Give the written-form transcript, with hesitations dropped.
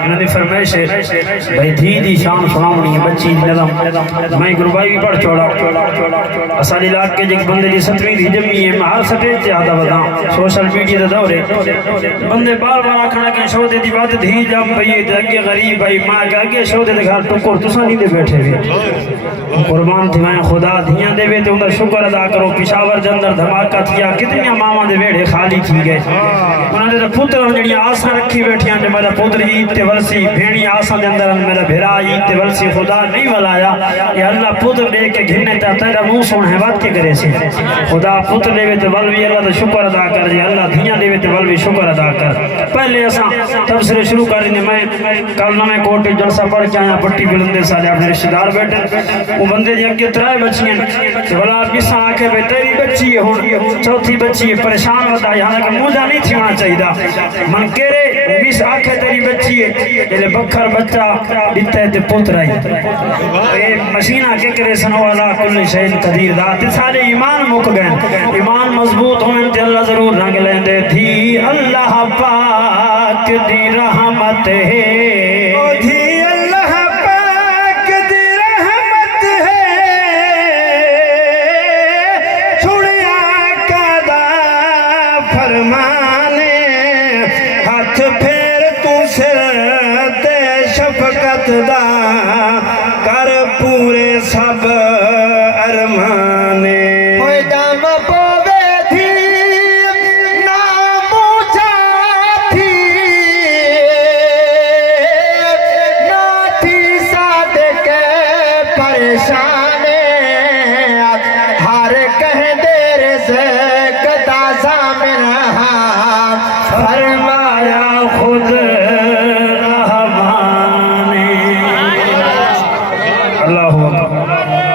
انہوں نے فرمائش ہے بھائی دھی دی شان سناونی ہے بچی نظم میں گروبائی بھی پڑھ چھوڑا اسالی لاکھ کے جک بندے دی ستویں دی جمی ہے مہار سٹے چاہتا بتاؤں سوشل میڈیا دا دور ہے بندے بار بار آکھنا کہ شودے دی بات دھی جم بھئی اگے غریب بھائی ماں کے اگے شودے دے گھر ٹکر تسا نہیں دے بیٹھے ہوئے قربان تھی میں خدا دھیاں دے وے تے انہاں شکر ادا کرو پشاور دے اندر دھماکہ تھیا کتنی ماواں دے ویڑے خالی تھی گئے انہاں نے پتر جڑی آساں رکھی بیٹھیاں تے میرا پتر عید تے ورسی بھیڑی آساں دے اندر میرا بھیرا عید تے ورسی خدا نہیں ولایا کہ اللہ پتر دے کے گھنے تے تیرا منہ سن ہے بات کے کرے سے خدا پتر دے وے تے ولوی اللہ دا شکر ادا کر جی اللہ دھیاں دے وے تے ولوی شکر ادا کر پہلے اساں تبصرے شروع کرنے میں کل نہ کوٹ جلسہ پڑھ کے آیا پٹی بلندے سالے اپنے رشتہ دار بیٹھے وہ بندے دی اگے ترائے بچیاں تے بلا پیساں آکھے بے تیری بچی ہے ہن چوتھی بچی ہے پریشان ہوتا ہے حالانکہ مجھا نہیں تھی ہونا چاہیے من کہرے میس آکھے تیری بچی ہے جلے بکھر بچہ دیتا ہے تے پوتر آئی اے مشینہ کے کرے سنو اللہ کل شہید قدیر دا تے سارے ایمان مک گئے ایمان مضبوط ہوئے تے اللہ ضرور رنگ لیں دے تھی اللہ پاک دی رحمت ہے تھی اللہ پاک دی رحمت ہے سنیا قضا فرمانے ہاتھ پھیر تو سر تے شفقت دا کر پورے سب ارمانے دم پوے تھی نام تھی نہ تھی صادق پریشان ہر کہہ دیر سے قطع ضامن فرمایا خود رحمان اللہ اکبر